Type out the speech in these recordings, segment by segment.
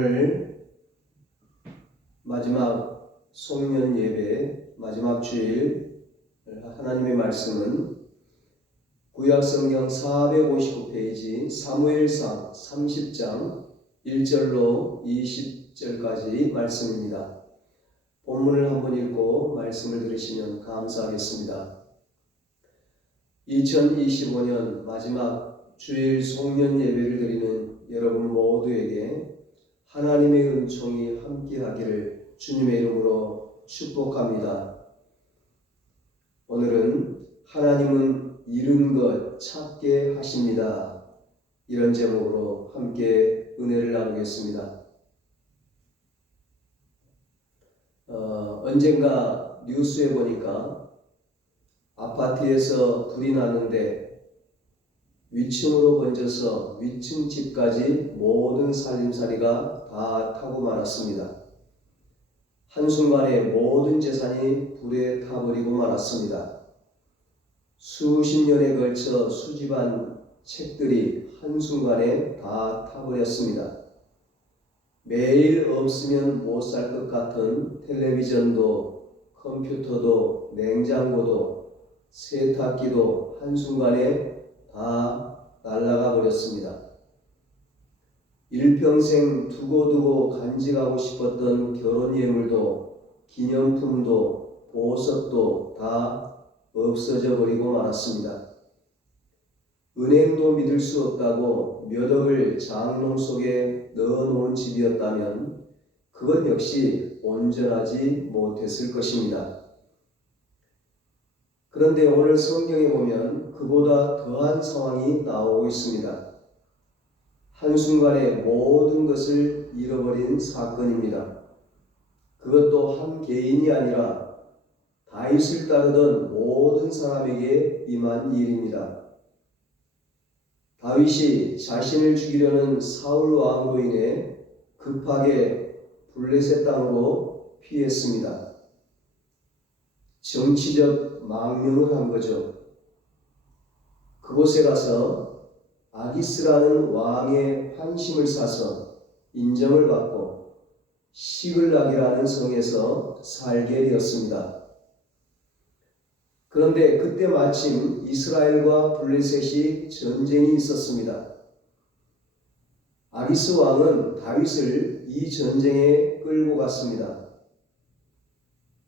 오늘 마지막 송년 예배, 마지막 주일 하나님의 말씀은 구약성경 459페이지 사무엘상 30장 1절로 20절까지 말씀입니다. 본문을 한번 읽고 말씀을 들으시면 감사하겠습니다. 2025년 마지막 주일 송년 예배를 드리는 여러분 모두에게 하나님의 은총이 함께하기를 주님의 이름으로 축복합니다. 오늘은 하나님은 잃은 것 찾게 하십니다. 이런 제목으로 함께 은혜를 나누겠습니다. 언젠가 뉴스에 보니까 아파트에서 불이 났는데 위층으로 번져서 위층 집까지 모든 살림살이가 다 타고 말았습니다. 한순간에 모든 재산이 불에 타버리고 말았습니다. 수십 년에 걸쳐 수집한 책들이 한순간에 다 타버렸습니다. 매일 없으면 못 살 것 같은 텔레비전도, 컴퓨터도, 냉장고도, 세탁기도 한순간에 다 날아가 버렸습니다. 일평생 두고두고 간직하고 싶었던 결혼 예물도, 기념품도, 보석도 다 없어져 버리고 말았습니다. 은행도 믿을 수 없다고 몇 억을 장롱 속에 넣어놓은 집이었다면 그것 역시 온전하지 못했을 것입니다. 그런데 오늘 성경에 보면 그보다 더한 상황이 나오고 있습니다. 한순간에 모든 것을 잃어버린 사건입니다. 그것도 한 개인이 아니라 다윗을 따르던 모든 사람에게 임한 일입니다. 다윗이 자신을 죽이려는 사울 왕으로 인해 급하게 블레셋 땅으로 피했습니다. 정치적 망명을 한 거죠. 그곳에 가서 아기스라는 왕의 환심을 사서 인정을 받고 시글락이라는 성에서 살게 되었습니다. 그런데 그때 마침 이스라엘과 블레셋이 전쟁이 있었습니다. 아기스 왕은 다윗을 이 전쟁에 끌고 갔습니다.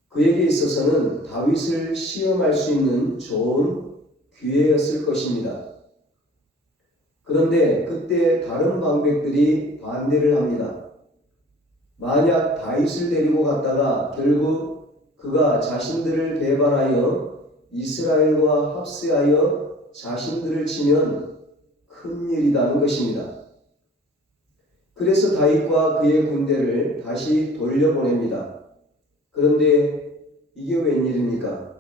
그에게 있어서는 다윗을 시험할 수 있는 좋은 기회였을 것입니다. 그런데 그때 다른 방백들이 반대를 합니다. 만약 다윗을 데리고 갔다가 결국 그가 자신들을 배반하여 이스라엘과 합세하여 자신들을 치면 큰일이라는 것입니다. 그래서 다윗과 그의 군대를 다시 돌려보냅니다. 그런데 이게 웬일입니까?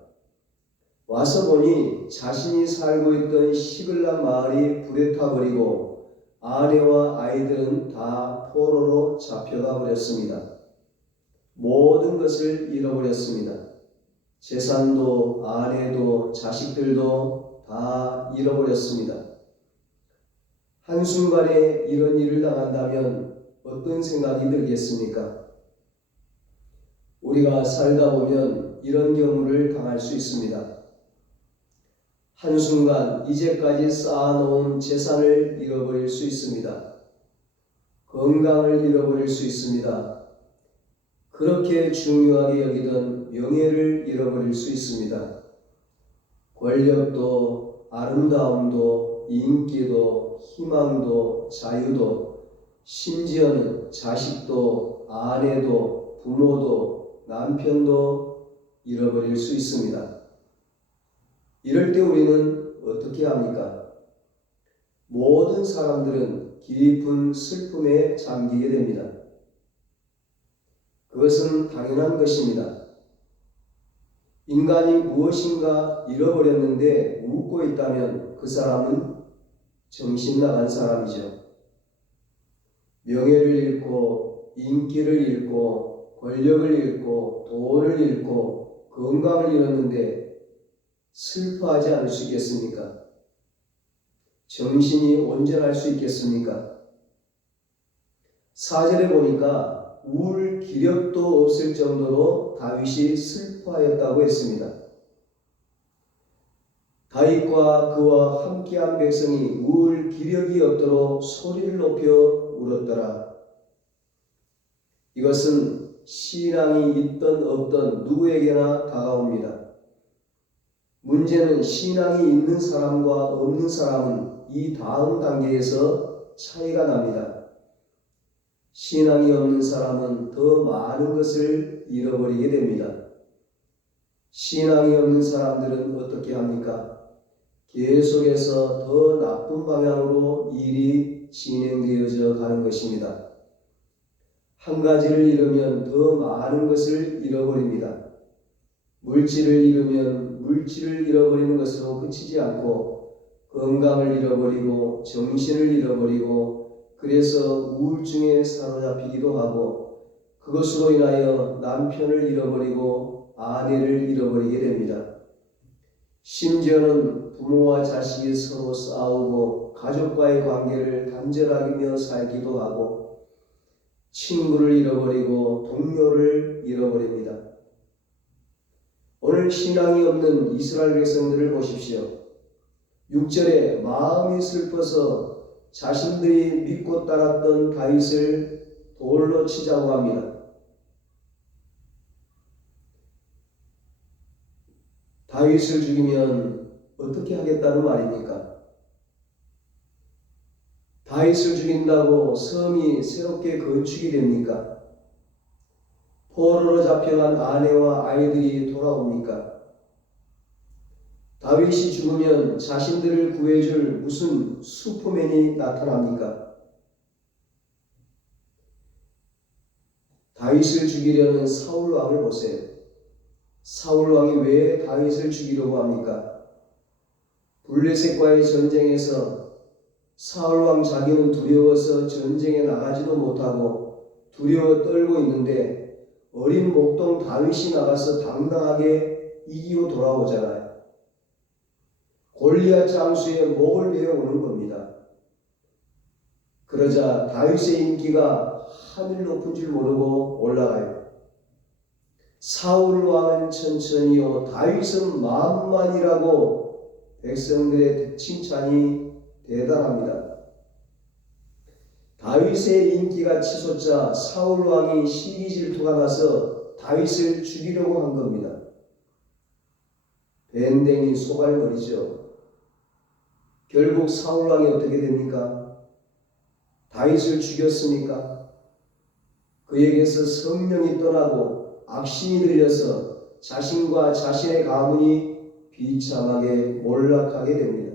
와서 보니 자신이 살고 있던 시글락 마을이 불에 타버리고 아내와 아이들은 다 포로로 잡혀가 버렸습니다. 모든 것을 잃어버렸습니다. 재산도 아내도 자식들도 다 잃어버렸습니다. 한순간에 이런 일을 당한다면 어떤 생각이 들겠습니까? 우리가 살다 보면 이런 경우를 당할 수 있습니다. 한순간 이제까지 쌓아놓은 재산을 잃어버릴 수 있습니다. 건강을 잃어버릴 수 있습니다. 그렇게 중요하게 여기던 명예를 잃어버릴 수 있습니다. 권력도, 아름다움도, 인기도, 희망도, 자유도, 심지어는 자식도, 아내도, 부모도, 남편도 잃어버릴 수 있습니다. 이럴 때 우리는 어떻게 합니까? 모든 사람들은 깊은 슬픔에 잠기게 됩니다. 그것은 당연한 것입니다. 인간이 무엇인가 잃어버렸는데 웃고 있다면 그 사람은 정신 나간 사람이죠. 명예를 잃고 인기를 잃고 권력을 잃고 돈을 잃고 건강을 잃었는데 슬퍼하지 않을 수 있겠습니까? 정신이 온전할 수 있겠습니까? 4절에 보니까 울 기력도 없을 정도로 다윗이 슬퍼하였다고 했습니다. 다윗과 그와 함께한 백성이 울 기력이 없도록 소리를 높여 울었더라. 이것은 신앙이 있든 없든 누구에게나 다가옵니다. 문제는 신앙이 있는 사람과 없는 사람은 이 다음 단계에서 차이가 납니다. 신앙이 없는 사람은 더 많은 것을 잃어버리게 됩니다. 신앙이 없는 사람들은 어떻게 합니까? 계속해서 더 나쁜 방향으로 일이 진행되어져 가는 것입니다. 한 가지를 잃으면 더 많은 것을 잃어버립니다. 물질을 잃으면 물질을 잃어버리는 것으로 그치지 않고 건강을 잃어버리고 정신을 잃어버리고 그래서 우울증에 사로잡히기도 하고 그것으로 인하여 남편을 잃어버리고 아내를 잃어버리게 됩니다. 심지어는 부모와 자식이 서로 싸우고 가족과의 관계를 단절하며 살기도 하고 친구를 잃어버리고 동료를 잃어버립니다. 오늘 신앙이 없는 이스라엘 백성들을 보십시오. 6절에 마음이 슬퍼서 자신들이 믿고 따랐던 다윗을 돌로 치자고 합니다. 다윗을 죽이면 어떻게 하겠다는 말입니까? 다윗을 죽인다고 섬이 새롭게 건축이 됩니까? 포로로 잡혀간 아내와 아이들이 돌아옵니까? 다윗이 죽으면 자신들을 구해줄 무슨 슈퍼맨이 나타납니까? 다윗을 죽이려는 사울 왕을 보세요. 사울 왕이 왜 다윗을 죽이려고 합니까? 블레셋과의 전쟁에서 사울 왕 자기는 두려워서 전쟁에 나가지도 못하고 두려워 떨고 있는데 어린 목동 다윗이 나가서 당당하게 이기고 돌아오잖아요. 골리앗 장수의 목을 베어 오는 겁니다. 그러자 다윗의 인기가 하늘 높은 줄 모르고 올라가요. 사울 왕은 천천히요 다윗은 만만이라고 백성들의 칭찬이 대단합니다. 다윗의 인기가 치솟자 사울 왕이 시기 질투가 나서 다윗을 죽이려고 한 겁니다. 밴댕이 소갈머리죠. 결국 사울 왕이 어떻게 됩니까? 다윗을 죽였습니까? 그에게서 성령이 떠나고 악심이 들려서 자신과 자신의 가문이 비참하게 몰락하게 됩니다.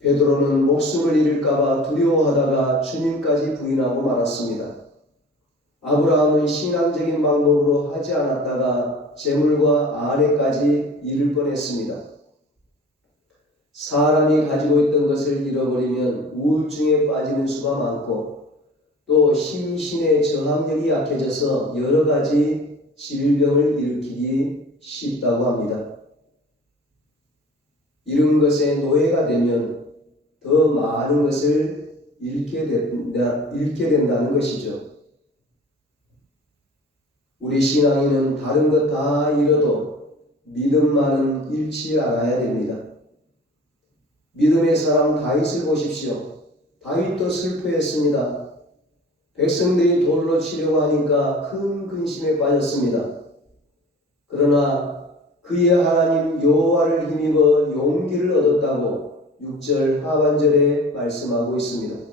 베드로는 목숨을 잃을까봐 두려워하다가 주님까지 부인하고 말았습니다. 아브라함은 신앙적인 방법으로 하지 않았다가 재물과 아내까지 잃을 뻔했습니다. 사람이 가지고 있던 것을 잃어버리면 우울증에 빠지는 수가 많고 또 심신의 저항력이 약해져서 여러 가지 질병을 일으키기 쉽다고 합니다. 잃은 것에 노예가 되면 더 많은 것을 잃게 된다는 것이죠. 우리 신앙인은 다른 것 다 잃어도 믿음만은 잃지 않아야 됩니다. 믿음의 사람 다윗을 보십시오. 다윗도 슬퍼했습니다. 백성들이 돌로 치려고 하니까 큰 근심에 빠졌습니다. 그러나 그의 하나님 여호와를 힘입어 용기를 얻었다고 6절 하반절에 말씀하고 있습니다.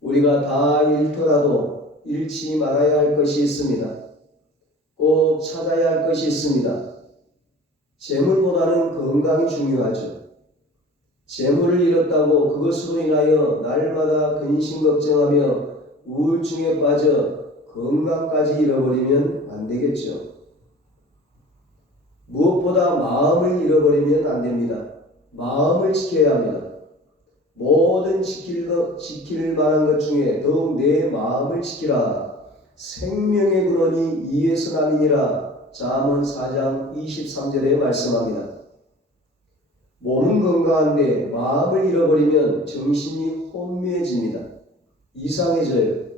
우리가 다 잃더라도 잃지 말아야 할 것이 있습니다. 꼭 찾아야 할 것이 있습니다. 재물보다는 건강이 중요하죠. 재물을 잃었다고 그것으로 인하여 날마다 근심 걱정하며 우울증에 빠져 건강까지 잃어버리면 안 되겠죠. 무엇보다 마음을 잃어버리면 안 됩니다. 마음을 지켜야 합니다. 모든 지킬 만한 것 중에 더욱 내 마음을 지키라. 생명의 근원이 이에서 남이니라. 잠언 4장 23절에 말씀합니다. 몸은 건강한데 마음을 잃어버리면 정신이 혼미해집니다. 이상해져요.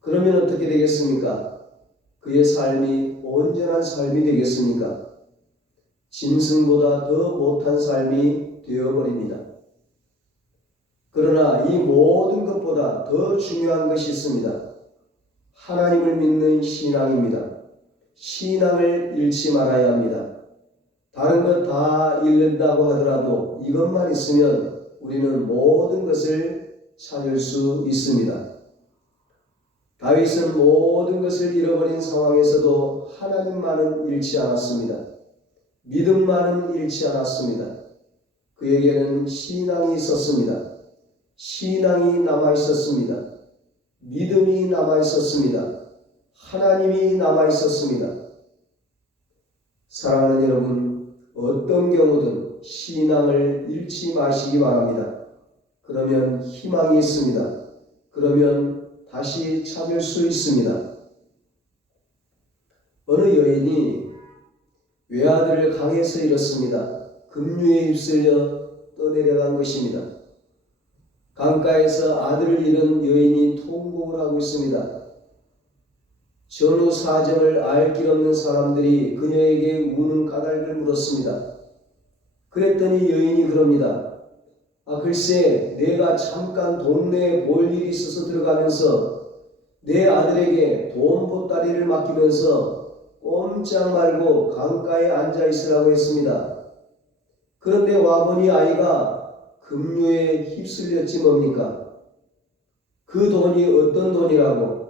그러면 어떻게 되겠습니까? 그의 삶이 온전한 삶이 되겠습니까? 짐승보다 더 못한 삶이 되어버립니다. 그러나 이 모든 것보다 더 중요한 것이 있습니다. 하나님을 믿는 신앙입니다. 신앙을 잃지 말아야 합니다. 다른 것 다 잃는다고 하더라도 이것만 있으면 우리는 모든 것을 찾을 수 있습니다. 다윗은 모든 것을 잃어버린 상황에서도 하나님만은 잃지 않았습니다. 믿음만은 잃지 않았습니다. 그에게는 신앙이 있었습니다. 신앙이 남아있었습니다. 믿음이 남아있었습니다. 하나님이 남아있었습니다. 사랑하는 여러분, 어떤 경우든 신앙을 잃지 마시기 바랍니다. 그러면 희망이 있습니다. 그러면 다시 찾을 수 있습니다. 어느 여인이 외아들을 강에서 잃었습니다. 급류에 휩쓸려 떠내려간 것입니다. 강가에서 아들을 잃은 여인이 통곡을 하고 있습니다. 전후 사정을 알 길 없는 사람들이 그녀에게 우는 까닭을 물었습니다. 그랬더니 여인이 그럽니다. 글쎄 내가 잠깐 동네에 볼 일이 있어서 들어가면서 내 아들에게 돈 보따리를 맡기면서 꼼짝 말고 강가에 앉아 있으라고 했습니다. 그런데 와보니 아이가 급류에 휩쓸렸지 뭡니까? 그 돈이 어떤 돈이라고?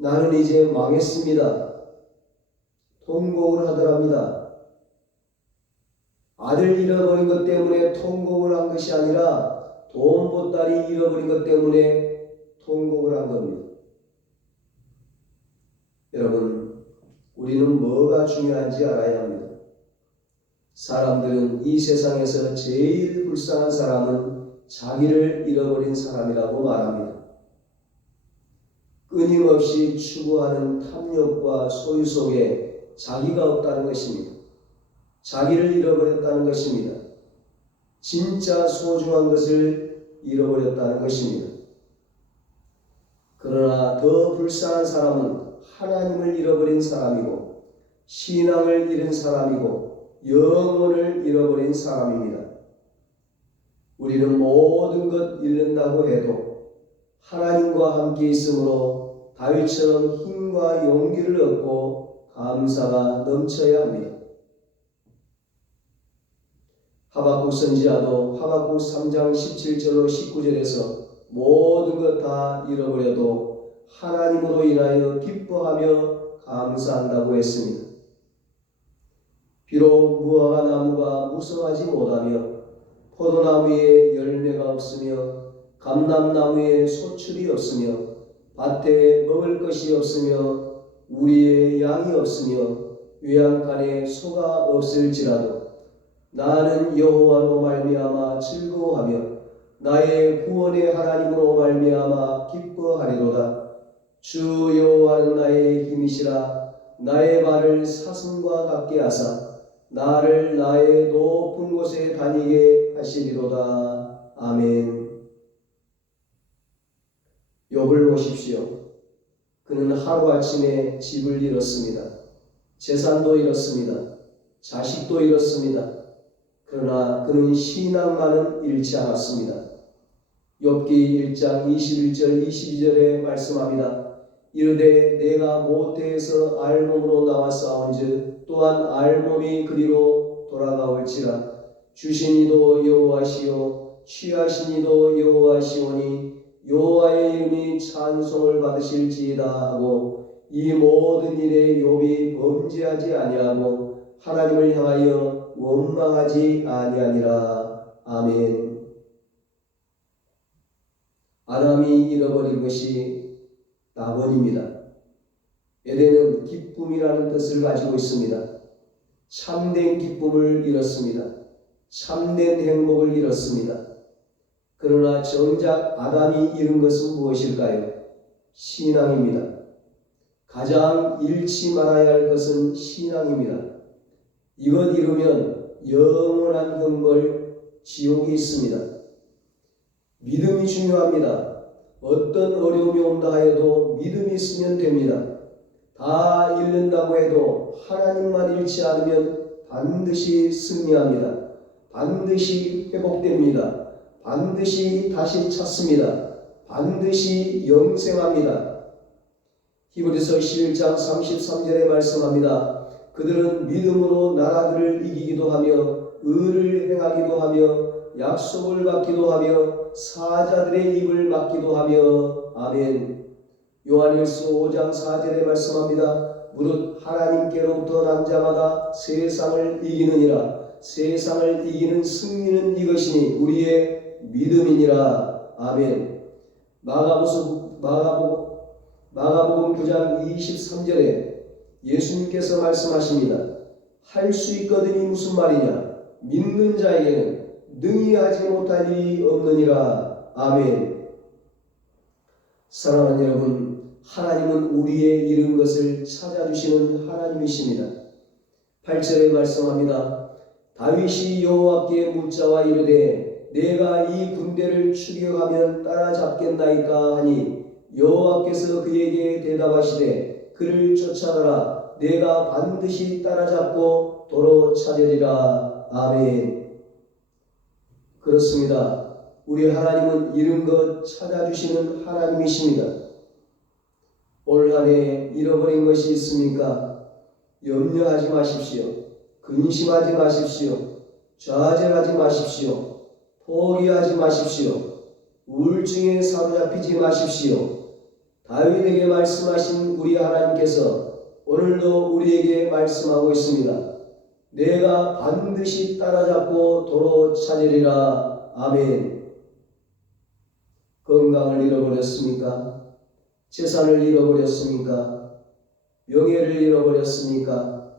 나는 이제 망했습니다. 통곡을 하더랍니다. 아들 잃어버린 것 때문에 통곡을 한 것이 아니라 돈 보따리 잃어버린 것 때문에 통곡을 한 겁니다. 여러분, 우리는 뭐가 중요한지 알아야 합니다. 사람들은 이 세상에서 제일 불쌍한 사람은 자기를 잃어버린 사람이라고 말합니다. 끊임없이 추구하는 탐욕과 소유 속에 자기가 없다는 것입니다. 자기를 잃어버렸다는 것입니다. 진짜 소중한 것을 잃어버렸다는 것입니다. 그러나 더 불쌍한 사람은 하나님을 잃어버린 사람이고 신앙을 잃은 사람이고 영혼을 잃어버린 사람입니다. 우리는 모든 것 잃는다고 해도 하나님과 함께 있으므로 다윗처럼 힘과 용기를 얻고 감사가 넘쳐야 합니다. 하박국 선지자도 하박국 3장 17절로 19절에서 모든 것 다 잃어버려도 하나님으로 인하여 기뻐하며 감사한다고 했습니다. 비록 무화과 나무가 무성하지 못하며 포도나무에 열매가 없으며 감람나무에 소출이 없으며 밭에 먹을 것이 없으며 우리의 양이 없으며 외양간에 소가 없을지라도 나는 여호와로 말미암아 즐거워하며 나의 구원의 하나님으로 말미암아 기뻐하리로다. 주 여호와는 나의 힘이시라. 나의 발을 사슴과 같게 하사 나를 나의 높은 곳에 다니게 하시리로다. 아멘. 욥을 보십시오. 그는 하루아침에 집을 잃었습니다. 재산도 잃었습니다. 자식도 잃었습니다. 그러나 그는 신앙만은 잃지 않았습니다. 욥기 1장 21절 22절에 말씀합니다. 이르되 내가 모태에서 알몸으로 나와 싸운즉 또한 알몸이 그리로 돌아가올지라. 주신 이도 여호와시요 취하신 이도 여호와시오니 여호와의 이름이 찬송을 받으실지이다 하고 이 모든 일에 욥이 범죄하지 아니하고 하나님을 향하여 원망하지 아니하니라. 아멘. 아담이 잃어버린 것이 낙원입니다. 에덴은 기쁨이라는 뜻을 가지고 있습니다. 참된 기쁨을 잃었습니다. 참된 행복을 잃었습니다. 그러나 정작 아담이 잃은 것은 무엇일까요? 신앙입니다. 가장 잃지 말아야 할 것은 신앙입니다. 이것 잃으면 영원한 형벌 지옥이 있습니다. 믿음이 중요합니다. 어떤 어려움이 온다 하여도 믿음이 있으면 됩니다. 다 잃는다고 해도 하나님만 잃지 않으면 반드시 승리합니다. 반드시 회복됩니다. 반드시 다시 찾습니다. 반드시 영생합니다. 히브리서 11장 33절에 말씀합니다. 그들은 믿음으로 나라들을 이기기도 하며 의를 행하기도 하며 약속을 받기도 하며 사자들의 입을 막기도 하며 아멘. 요한일서 5장 4절에 말씀합니다. 무릇 하나님께로부터 난 자마다 세상을 이기느니라. 세상을 이기는 승리는 이것이니 우리의 믿음이니라. 아멘. 마가복음 9장 23절에 예수님께서 말씀하십니다. 할 수 있거든이 무슨 말이냐? 믿는 자에게는 능히 하지 못할 일이 없느니라. 아멘. 사랑하는 여러분, 하나님은 우리의 잃은 것을 찾아주시는 하나님이십니다. 8절에 말씀합니다. 다윗이 여호와께 묻자와 이르되 내가 이 군대를 추격하면 따라잡겠나이까 하니 여호와께서 그에게 대답하시되 그를 쫓아가라. 내가 반드시 따라잡고 도로 찾으리라. 아멘. 그렇습니다. 우리 하나님은 잃은 것 찾아주시는 하나님이십니다. 올 한 해 잃어버린 것이 있습니까? 염려하지 마십시오. 근심하지 마십시오. 좌절하지 마십시오. 포기하지 마십시오. 우울증에 사로잡히지 마십시오. 다윗에게 말씀하신 우리 하나님께서 오늘도 우리에게 말씀하고 있습니다. 내가 반드시 따라잡고 도로 찾으리라. 아멘. 건강을 잃어버렸습니까? 재산을 잃어버렸습니까? 명예를 잃어버렸습니까?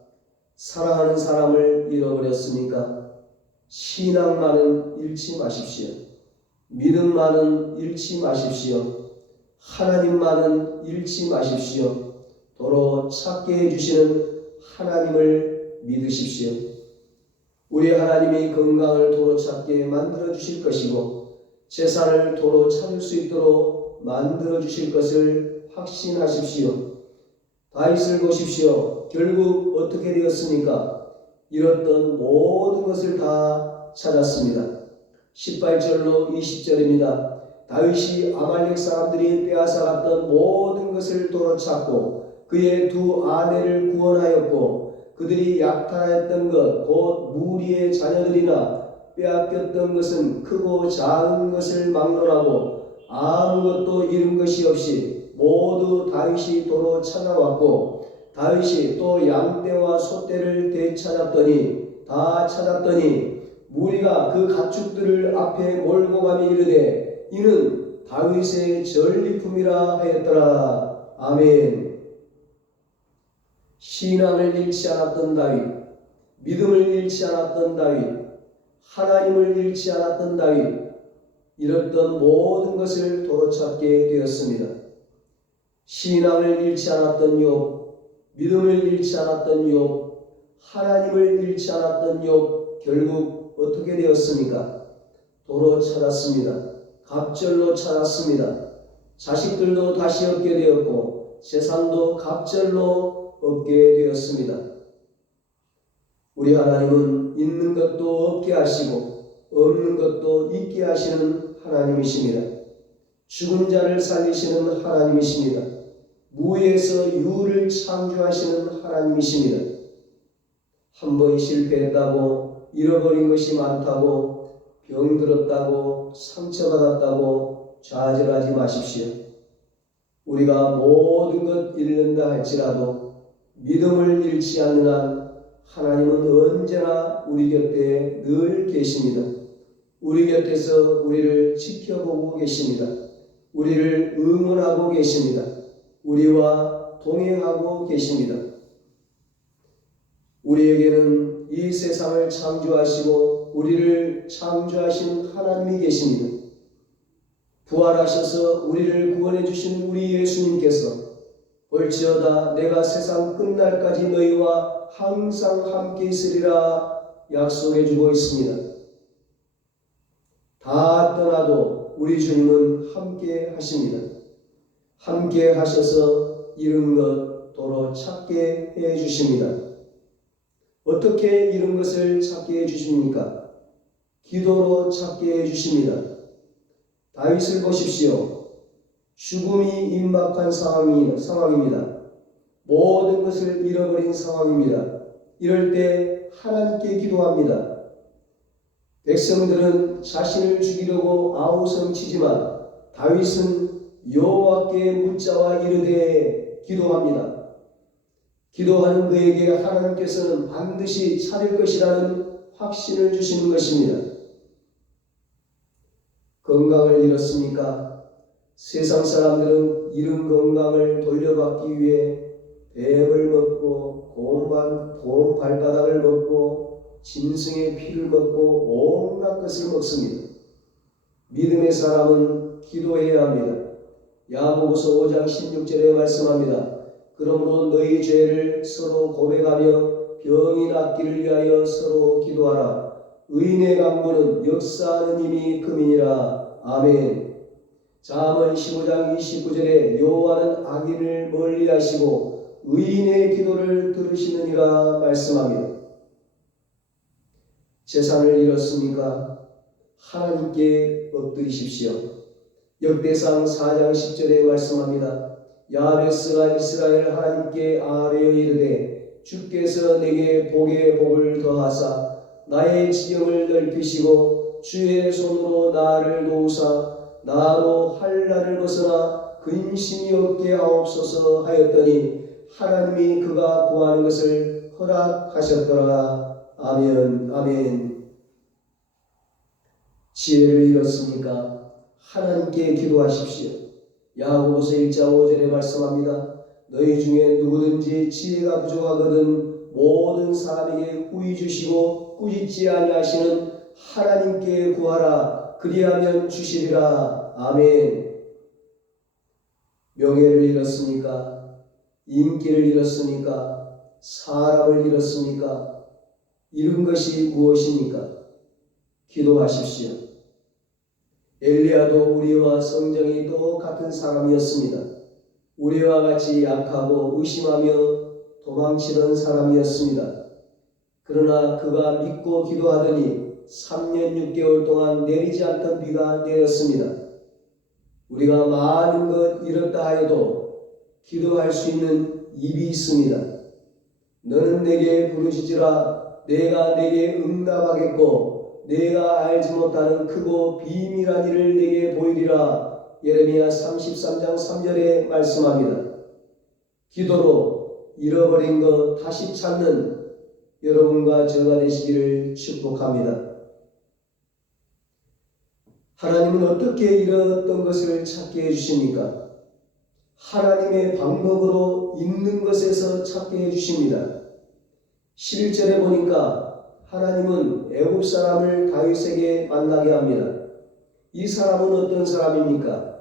사랑하는 사람을 잃어버렸습니까? 신앙만은 잃지 마십시오. 믿음만은 잃지 마십시오. 하나님만은 잃지 마십시오. 도로 찾게 해주시는 하나님을 믿으십시오. 우리 하나님이 건강을 도로 찾게 만들어 주실 것이고 재산을 도로 찾을 수 있도록 만들어 주실 것을 확신하십시오. 다윗을 보십시오. 결국 어떻게 되었습니까? 잃었던 모든 것을 다 찾았습니다. 18절로 20절입니다. 다윗이 아말렉 사람들이 빼앗아갔던 모든 것을 도로 찾고 그의 두 아내를 구원하였고 그들이 약탈하였던 것 곧 무리의 자녀들이나 빼앗겼던 것은 크고 작은 것을 막론하고 아무것도 잃은 것이 없이 모두 다윗이 도로 찾아왔고 다윗이 또 양떼와 소떼를 되찾았더니 다 찾았더니 무리가 그 가축들을 앞에 몰고 가며 이르되 이는 다윗의 전리품이라 하였더라. 아멘. 신앙을 잃지 않았던 다윗, 믿음을 잃지 않았던 다윗, 하나님을 잃지 않았던 다윗, 잃었던 모든 것을 도로찾게 되었습니다. 신앙을 잃지 않았던 욥, 믿음을 잃지 않았던 욥, 하나님을 잃지 않았던 욥, 결국 어떻게 되었습니까? 도로 찾았습니다. 갑절로 찾았습니다. 자식들도 다시 얻게 되었고 재산도 갑절로 얻게 되었습니다. 우리 하나님은 있는 것도 없게 하시고 없는 것도 있게 하시는 하나님이십니다. 죽은 자를 살리시는 하나님이십니다. 무에서 유를 창조하시는 하나님이십니다. 한 번 실패했다고 잃어버린 것이 많다고 병들었다고 상처받았다고 좌절하지 마십시오. 우리가 모든 것 잃는다 할지라도 믿음을 잃지 않는 한 하나님은 언제나 우리 곁에 늘 계십니다. 우리 곁에서 우리를 지켜보고 계십니다. 우리를 응원하고 계십니다. 우리와 동행하고 계십니다. 우리에게는 이 세상을 창조하시고 우리를 창조하신 하나님이 계십니다. 부활하셔서 우리를 구원해 주신 우리 예수님께서 볼지어다 내가 세상 끝날까지 너희와 항상 함께 있으리라 약속해 주고 있습니다. 다 떠나도 우리 주님은 함께 하십니다. 함께 하셔서 잃은 것 도로 찾게 해 주십니다. 어떻게 잃은 것을 찾게 해 주십니까? 기도로 찾게 해 주십니다. 다윗을 보십시오. 죽음이 임박한 상황입니다. 모든 것을 잃어버린 상황입니다. 이럴 때 하나님께 기도합니다. 백성들은 자신을 죽이려고 아우성치지만 다윗은 여호와께 묻자와 이르되 기도합니다. 기도하는 그에게 하나님께서는 반드시 찾을 것이라는 확신을 주시는 것입니다. 건강을 잃었습니까? 세상 사람들은 잃은 건강을 돌려받기 위해 뱀을 먹고 고운 발바닥을 먹고 짐승의 피를 먹고 온갖 것을 먹습니다. 믿음의 사람은 기도해야 합니다. 야고보서 5장 16절에 말씀합니다. 그러므로 너희 죄를 서로 고백하며 병이 낫기를 위하여 서로 기도하라. 의인의 강구는 역사하는 힘이 금이니라. 아멘. 잠언 15장 29절에 여호와는 악인을 멀리하시고 의인의 기도를 들으시느니라 말씀합니다. 재산을 잃었습니까? 하나님께 엎드리십시오. 역대상 4장 10절에 말씀합니다. 야베스가 이스라엘 하나님께 아뢰어 이르되 주께서 내게 복에 복을 더하사 나의 지경을 넓히시고 주의 손으로 나를 도우사 나로 한란을 벗어나 근심이 없게 하옵소서 하였더니 하나님이 그가 구하는 것을 허락하셨더라. 아멘. 아멘. 지혜를 잃었습니까? 하나님께 기도하십시오. 야고보서 1장 5절에 말씀합니다. 너희 중에 누구든지 지혜가 부족하거든 모든 사람에게 후히 주시고 꾸짖지 아니하시는 하나님께 구하라. 그리하면 주시리라. 아멘. 명예를 잃었습니까? 인기를 잃었습니까? 사람을 잃었습니까? 잃은 것이 무엇입니까? 기도하십시오. 엘리야도 우리와 성정이 똑같은 사람이었습니다. 우리와 같이 약하고 의심하며 도망치던 사람이었습니다. 그러나 그가 믿고 기도하더니 3년 6개월 동안 내리지 않던 비가 내렸습니다. 우리가 많은 것 잃었다 하여도 기도할 수 있는 입이 있습니다. 너는 내게 부르짖으라. 내가 내게 응답하겠고 내가 알지 못하는 크고 비밀한 일을 내게 보이리라. 예레미야 33장 3절에 말씀합니다. 기도로 잃어버린 것 다시 찾는 여러분과 저가 되시기를 축복합니다. 하나님은 어떻게 잃었던 것을 찾게 해주십니까? 하나님의 방법으로 있는 것에서 찾게 해주십니다. 11절에 보니까 하나님은 애굽 사람을 다윗에게 만나게 합니다. 이 사람은 어떤 사람입니까?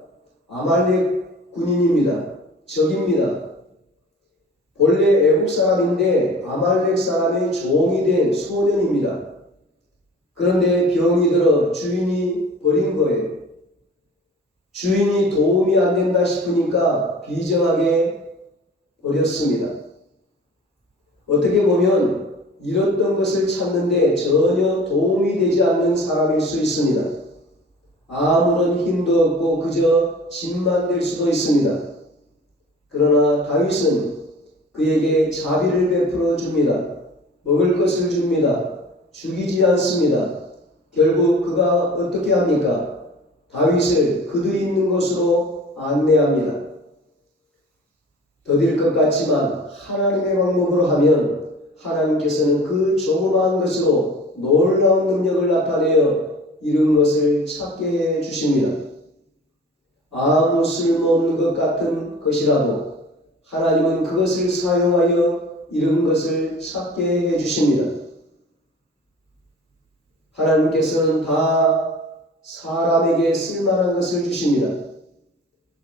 아말렉 군인입니다. 적입니다. 본래 애굽 사람인데 아말렉 사람의 종이 된 소년입니다. 그런데 병이 들어 주인이 버린 거예요. 주인이 도움이 안 된다 싶으니까 비정하게 버렸습니다. 어떻게 보면 잃었던 것을 찾는데 전혀 도움이 되지 않는 사람일 수 있습니다. 아무런 힘도 없고 그저 짐만 될 수도 있습니다. 그러나 다윗은 그에게 자비를 베풀어 줍니다. 먹을 것을 줍니다. 죽이지 않습니다. 결국 그가 어떻게 합니까? 다윗을 그들이 있는 곳으로 안내합니다. 더딜 것 같지만 하나님의 방법으로 하면 하나님께서는 그 조그마한 것으로 놀라운 능력을 나타내어 잃은 것을 찾게 해 주십니다. 아무 쓸모없는 것 같은 것이라도 하나님은 그것을 사용하여 잃은 것을 찾게 해 주십니다. 하나님께서는 다 사람에게 쓸만한 것을 주십니다.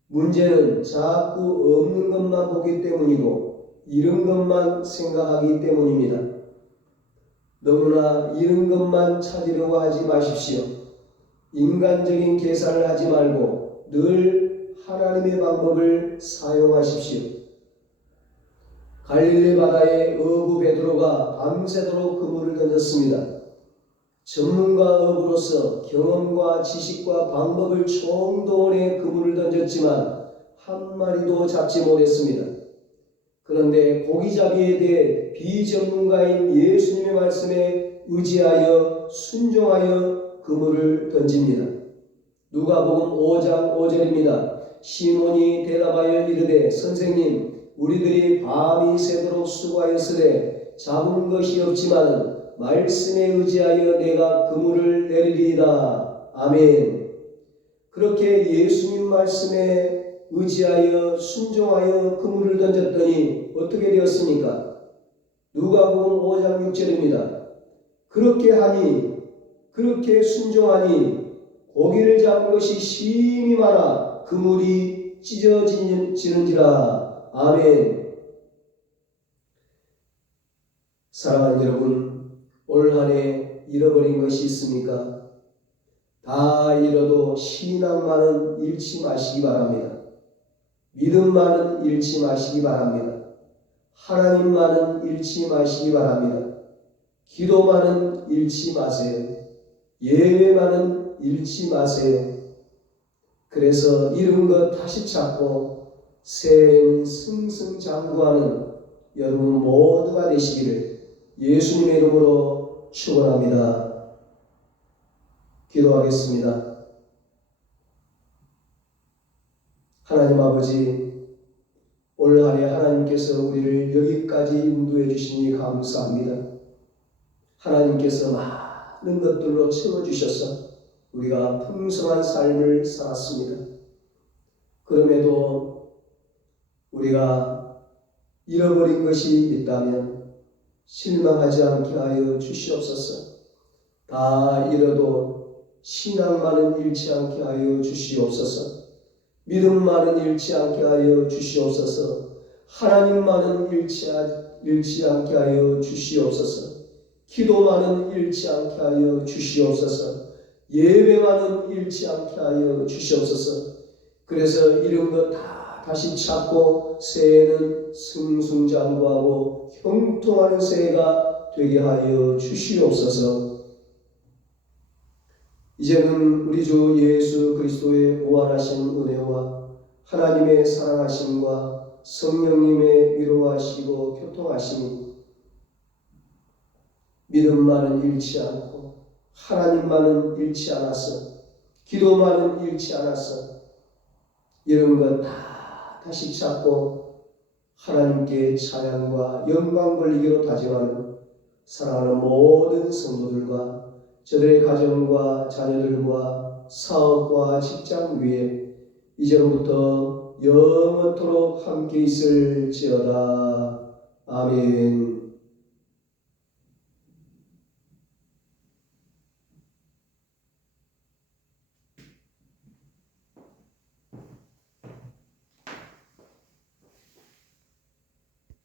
문제는 자꾸 없는 것만 보기 때문이고 잃은 것만 생각하기 때문입니다. 너무나 이런 것만 찾으려고 하지 마십시오. 인간적인 계산을 하지 말고 늘 하나님의 방법을 사용하십시오. 갈릴리 바다에 어부 베드로가 밤새도록 그물을 던졌습니다. 전문가 어부로서 경험과 지식과 방법을 총동원해 그물을 던졌지만 한 마리도 잡지 못했습니다. 그런데 고기잡이에 대해 비전문가인 예수님의 말씀에 의지하여 순종하여 그물을 던집니다. 누가복음 5장 5절입니다. 시몬이 대답하여 이르되 선생님 우리들이 밤이 새도록 수고하였으되 잡은 것이 없지만 말씀에 의지하여 내가 그물을 내리리이다. 아멘. 그렇게 예수님 말씀에 의지하여 순종하여 그물을 던졌더니 어떻게 되었습니까? 누가복음 5장 6절입니다. 그렇게 하니 그렇게 순종하니 고기를 잡은 것이 심히 많아 그물이 찢어지는지라. 아멘. 사랑하는 여러분, 올 한 해 잃어버린 것이 있습니까? 다 잃어도 신앙만은 잃지 마시기 바랍니다. 믿음만은 잃지 마시기 바랍니다. 하나님만은 잃지 마시기 바랍니다. 기도만은 잃지 마세요. 예배만은 잃지 마세요. 그래서 잃은 것 다시 찾고 새해에는 승승장구하는 여러분 모두가 되시기를 예수님의 이름으로 축원합니다. 기도하겠습니다. 하나님 아버지, 올 한 해 하나님께서 우리를 여기까지 인도해 주시니 감사합니다. 하나님께서 많은 것들로 채워주셔서 우리가 풍성한 삶을 살았습니다. 그럼에도 우리가 잃어버린 것이 있다면 실망하지 않게 하여 주시옵소서. 다 잃어도 신앙만은 잃지 않게 하여 주시옵소서. 믿음만은 잃지 않게 하여 주시옵소서. 하나님만은 잃지 않게 하여 주시옵소서. 기도만은 잃지 않게 하여 주시옵소서. 예배만은 잃지 않게 하여 주시옵소서. 그래서 이런 것 다시 찾고 새해는 승승장구하고 형통하는 새해가 되게 하여 주시옵소서. 이제는 우리 주 예수 그리스도의 무한하신 은혜와 하나님의 사랑하심과 성령님의 위로하시고 교통하심이 믿음만은 잃지 않고 하나님만은 잃지 않아서 기도만은 잃지 않아서 이런 것 다 다시 찾고 하나님께 찬양과 영광 돌리기로 다짐하는 사랑하는 모든 성도들과 저들의 가정과 자녀들과 사업과 직장 위에 이제로부터 영원토록 함께 있을지어다. 아멘.